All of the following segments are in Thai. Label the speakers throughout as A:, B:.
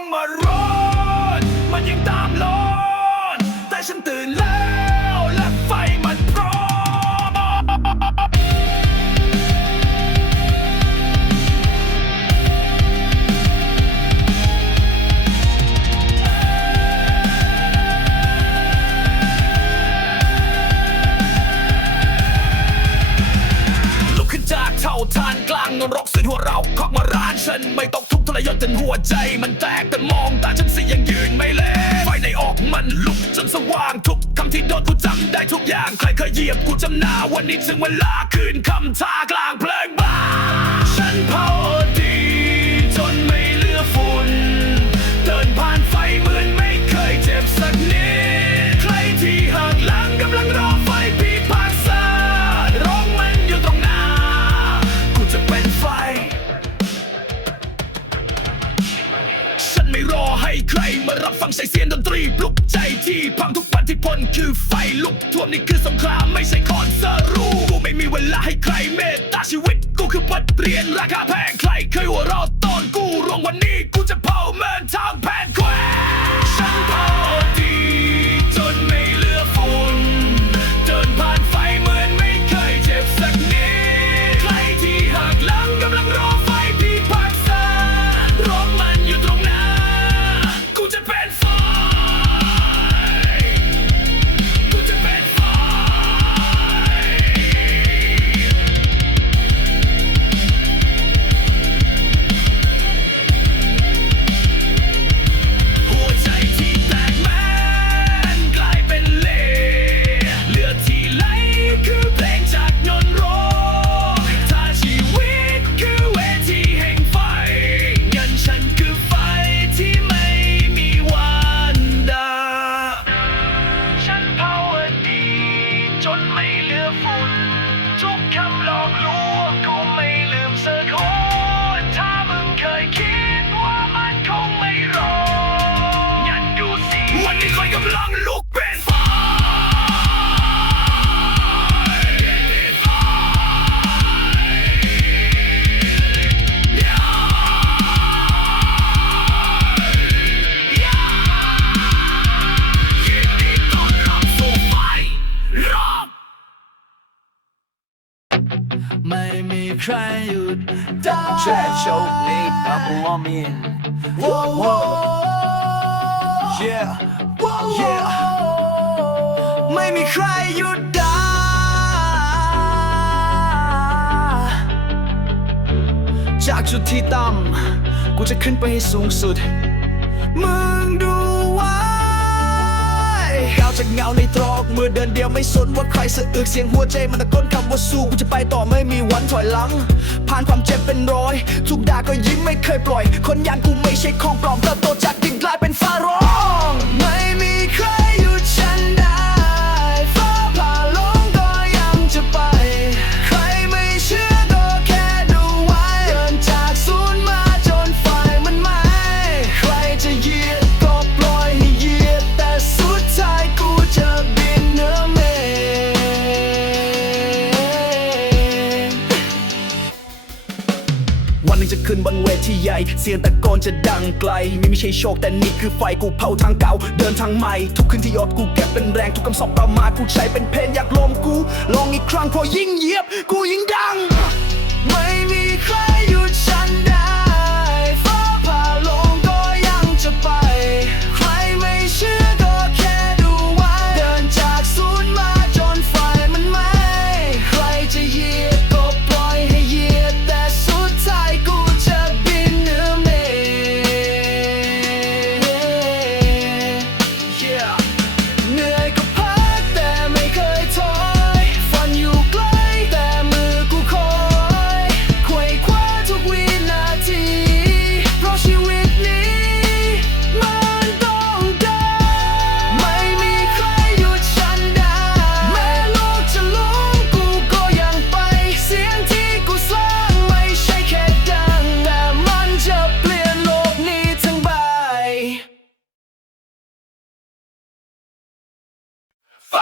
A: ต้องมาร้อนมันยังตามร้อนแต่ฉันตื่นแล้วและไฟมันพร้อมลุกขึ้นจากเท่าทานกลางนรกสุดหัวเราคอกมาร้านฉันไม่ต้อง ทรยศจนหัวใจมันแตกแต่มองตาฉันสิยังยืนไม่เละไฟในออกมันลุกจนสว่างทุกคำที่โดนกูจำได้ทุกอย่างใครเคยเหยียบกูจำหนาวันนี้ถึงเวลาคืนคำท่ากลางเพลิงบ้า ใจเสียงดนตรีปลุกใจที่พังทุกปันที่พ้นคือไฟลุกท่วมนี่คือสงครามไม่ใช่คอนเสิร์ตรูกูไม่มีเวลาให้ใครเมตตาชีวิต กูคือบทเรียนราคาแพงใครเคยหัวเราะตอนกูรวงวันนี้กูจะเผาเมินทางแผนคน ได้แค่
B: โชคดีนะพวกมี
C: Whoa,
B: Yeah
C: yeah ไม่มีใครหยุดได้ จากจุดที่ต่ำกูจะขึ้นไปให้สูงสุด มึงดู จากเงาในตรอกมือเดินเดียวไม่สนว่าใครสะอึกเสียงหัวใจมันตะโกนคำว่าสู้กูจะไปต่อไม่มีวันถอยหลัง ผ่านความเจ็บเป็นร้อย ทุกด่าก็ยิ้มไม่เคยปล่อย คนอย่างกูไม่ใช่ของปลอมเติบโตจากดินกลายเป็นฟ้าร้อง ขึ้นบนเวทีใหญ่ เสียงตะโกนจะดังไกล นี่ไม่ใช่โชคแต่นี่คือไฟกูเผาทางเก่า เดินทางใหม่ ทุกคืนที่ยอดกูเก็บเป็นแรงทุกคำสอบประมาทกูใช้เป็นเพลงอยากลมกู ลองอีกครั้งเพราะยิ่งเหยียบ กูยิ่งดัง ร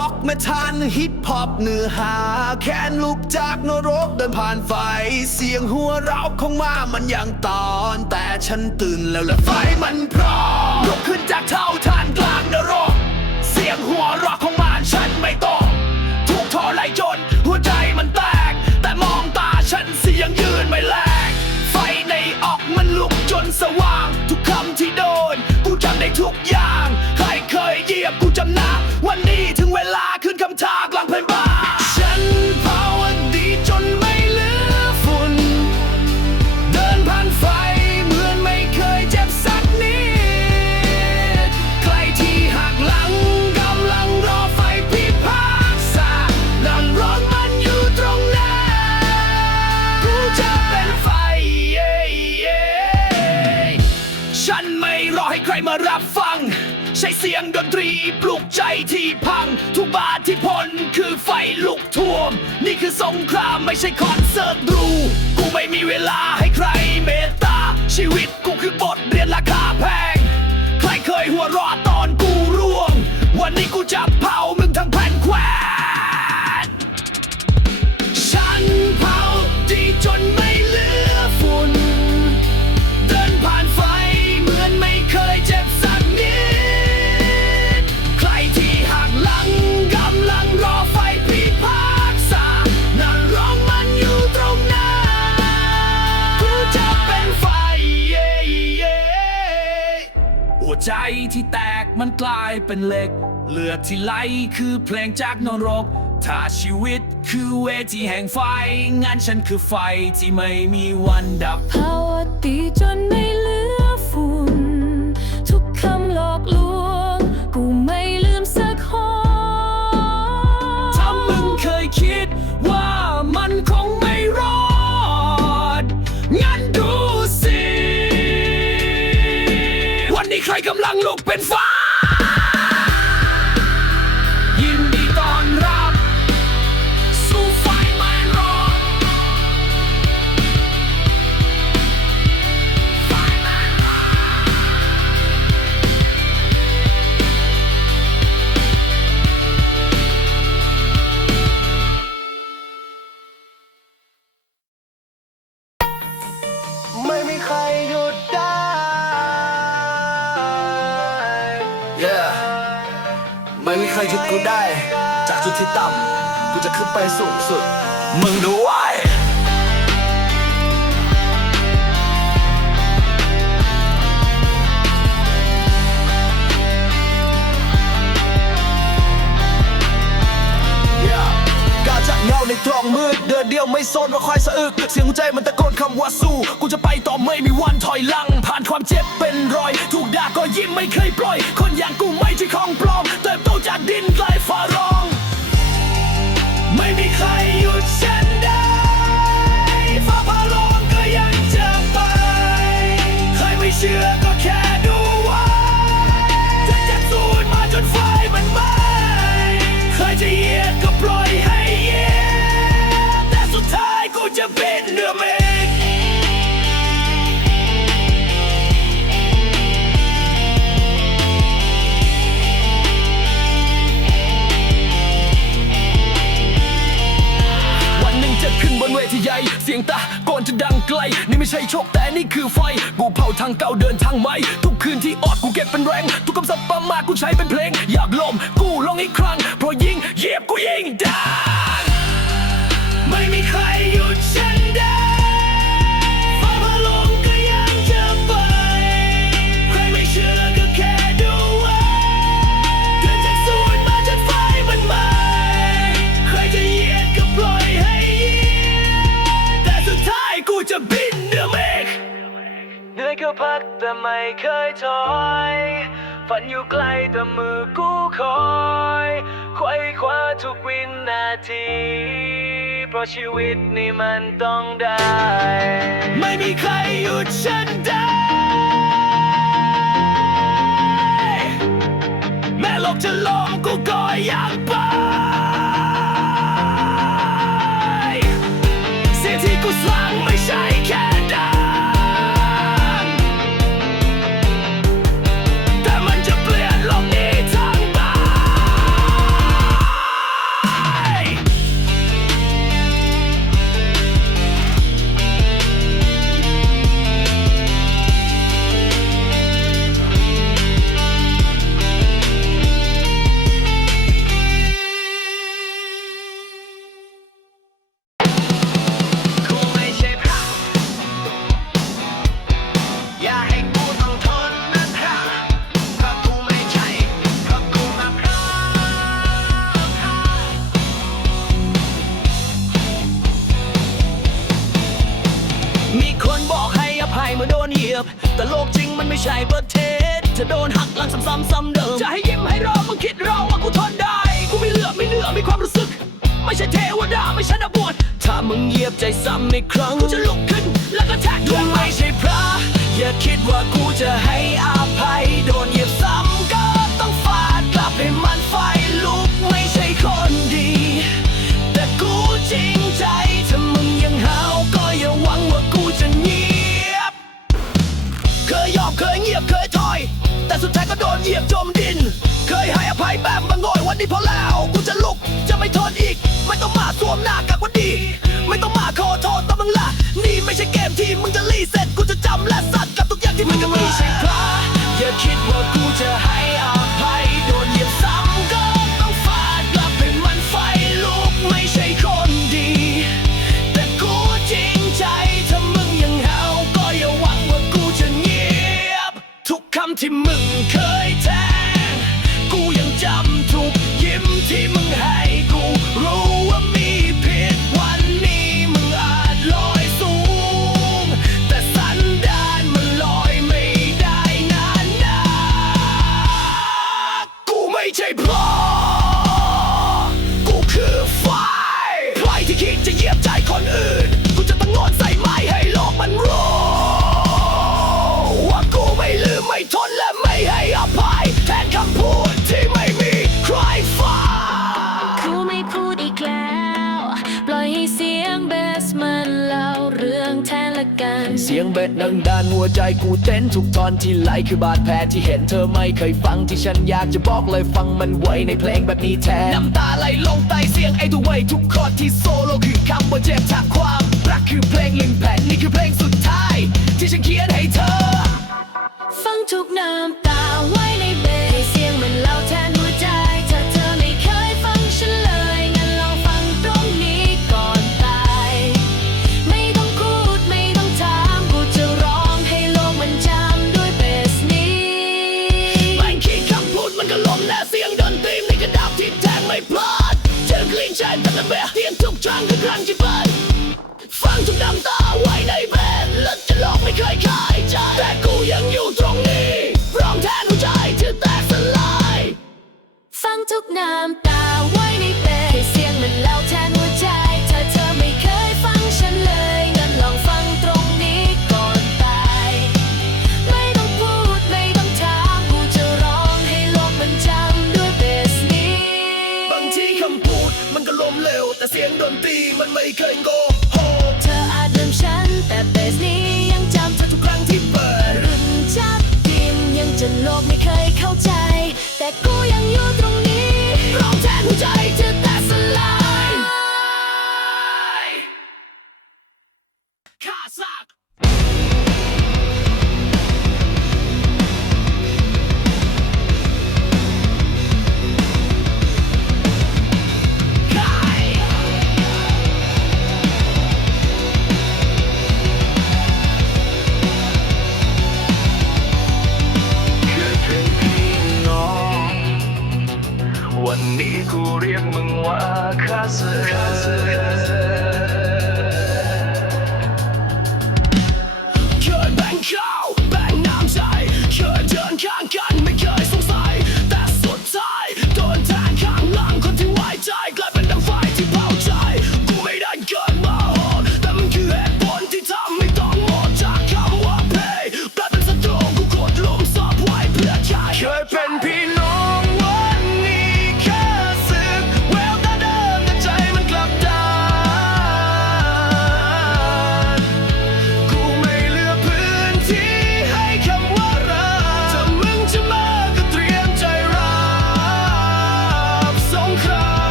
C: ็อกเมทัน
A: ฮิปฮอปเนื้อหา แค้นลุกจากนรกเดินผ่านไฟ เสียงหัวเราะของมามันยังตอน แต่ฉันตื่นแล้วและไฟมันพร้อมลุกขึ้นจากเท่าทานกลางนรก เสียงหัวเราะของ วใจมันแตก แต่มองตาฉันเสียงยืนไม่แลก ไฟในออกมันลุกจนสว่าง ทุกคำที่โดน กูจำได้ทุกอย่าง ใครเคยเหยียบกูจำนะวันนี้ถึงเวลา ปลุกใจที่พัง ทุกบาทที่พลคือไฟลุกท่วม นี่คือสงครามไม่ใช่คอนเสิร์ตรูกูไม่มีเวลาให้ใครเมตตา ชีวิตกูคือบทเรียนราคาแพง ใครเคยหัวเราะตอนกูร่วง วันนี้กูจะเผา ใจที่แตกมันกลายเป็นเหล็ก เลือดที่ไหลคือเพลงจากนรก ถ้าชีวิตคือเวทีแห่งไฟ งั้นฉันคือไฟที่ไม่มีวันดับ
D: ภาวะตีจนไม่เหลือฝุ่น ทุกคำหลอกลวง กำ
C: มึ
A: งดูไว้ก้าวจากเงาในตรองมืด เดินเดียวไม่โซนว่าคอยสะอึก เสียงหัวใจมันตะโกนคำว่าสู้ กูจะไปต่อไม่มีวันถอยหลัง ผ่านความเจ็บเป็นรอย ถูกด่าก็ยิ้มไม่เคยปล่อย คนอย่างกูไม่ใช่ของปลอม เติบโตจากดินไกลฟ้ารอง ไม่มีใคร ดูไว้จะจับสูดมาจนไฟมันไหม้ใครจะเหยียดก็ปล่อยให้เหยียดแต่สุดท้ายกูจะเป็นเหนือเมฆวันหนึ่งจะขึ้นบนเวทีใหญ่เสียงตะโกนจะ ดังไกล นี่ไม่ใช่โชคแต่นี่คือไฟ กูเผาทางเก่าเดินทางใหม่ทุกคืนที่ออดกูเก็บเป็นแรง ทุกคำสับประมาทกูใช้เป็นเพลง อยากลมกูลองอีกครั้ง เพราะยิงเหยียบกูยิงดังไม่มี ก็พักแต่ไม่เคยถอย ฝันอยู่ไกลแต่มือกูคอยไขว้คว้าทุกวินาที เพราะชีวิตนี่มันต้องได้ ไม่มีใครหยุดฉันได้ แม่โลกจะล้มกูก็ยังไป ค
E: รั้งจะลุ
A: กขึ้นแล้วก็แทกด้ว
E: ยไม่ใช่พระ อย่าคิดว่ากูจะให้อภัยโดนเหยียบซ้ำก็ต้องฟาดกลับให้มันไฟลุกไม่ใช่คนดี แต่กูจริงใจถ้ามึงยังหาวก็อย่าหวังว่ากูจะเงียบ
A: เคยยอมเคยเงียบเคยถอย แต่สุดท้ายก็โดนเหยียบจมดิน เคยให้อภัยแบบบางโง่วันนี้พอแล้ว กูจะลุกจะไม่ทนอีก ไม่ต้องมาสวมหน้ากัก ใช่เกมที่มึงจะรีเซ็ตกูจะจำและสัตว์กับทุกอย่างที่มึงก็
E: มี จะเยียบใจ
A: คนอื่น สียง
D: เบ็ดนัง
E: ด้านหัวใจกูเต้นทุกตอนที่ไหลคือบาดแผลที่เห็นเธอไม่เคยฟังที่ฉันอยากจะบอกเลยฟังมันไว้ในเพลงแบบนี้แทน
A: น้ำตาไหลลงใต้เสียงไอ้ทุกไวทุกคอร์ดที่โซโลคือคำว่าเจ็บจากความรักคือเพลงหนึ่งแผ่นนี่คือเพลงสุดท้าย ที่ฉันเขียนให้เธอ
D: ฟังทุกน้ำ ก
A: ครั้งที่เป็นฟังทุกน้ำตาไว้ในเพนและจะลองไม่เคยคายใจ แต่กูยังอยู่ตรงนี้
D: พร้อม
A: แท
D: น
A: หัวใจที่แตกสลาย ฟัง
C: ทุก
A: น้ำตา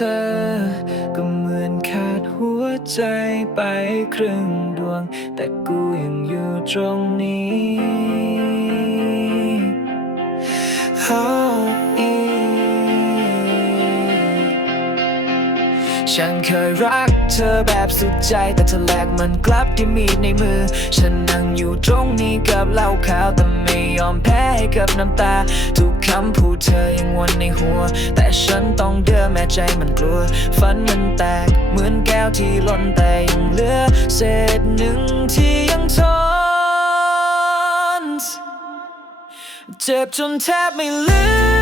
E: ธอ ก็เหมือนขาดหัวใจไปครึ่งดวง แต่กูยังอยู่ตรงนี้ ฉันเคยรักเธอแบบสุดใจ แต่เธอแลกมันกลับที่มีดในมือ ฉันนั่งอยู่ตรงนี้กับเหล้าขาวแต่ไม่ยอมแพ้ให้กับน้ำตา ทุกคำพูดเธอยังวนในหัว แต่ฉันต้องเดินแม้ใจมันกลัว ฝันมันแตก เหมือนแก้วที่ล้นแต่ยังเหลือ เศษหนึ่งที่ยังทน เจ็บจนแทบไม่เหลือ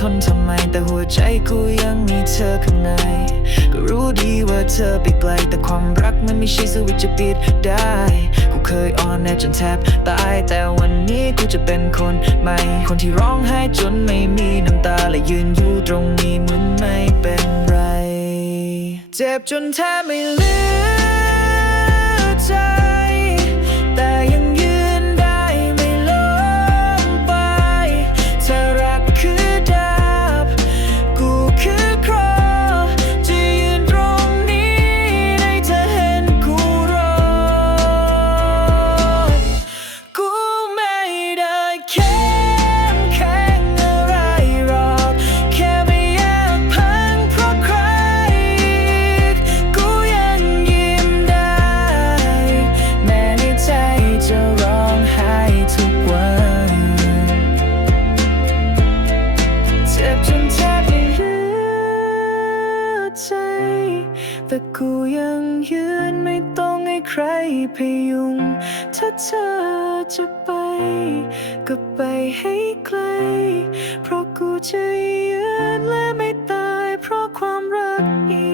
E: ทนทำไม แต่หัวใจกูยังมีเธอข้างใน ก็รู้ดีว่าเธอไปไกล แต่ความรักมันไม่ใช่สวิตช์จะปิดได้ กูเคยอ่อนแอจนแทบตาย แต่วันนี้กูจะเป็นคนใหม่ คนที่ร้องไห้จนไม่มีน้ำตาและยืนอยู่ตรงนี้เหมือนไม่เป็นไร เจ็บจนแทบไม่เหลือ ใครพยุง ถ้าเธอจะไป ก็ไปให้ไกล เพราะกูจะยืนและไม่ตาย เพราะความรักอี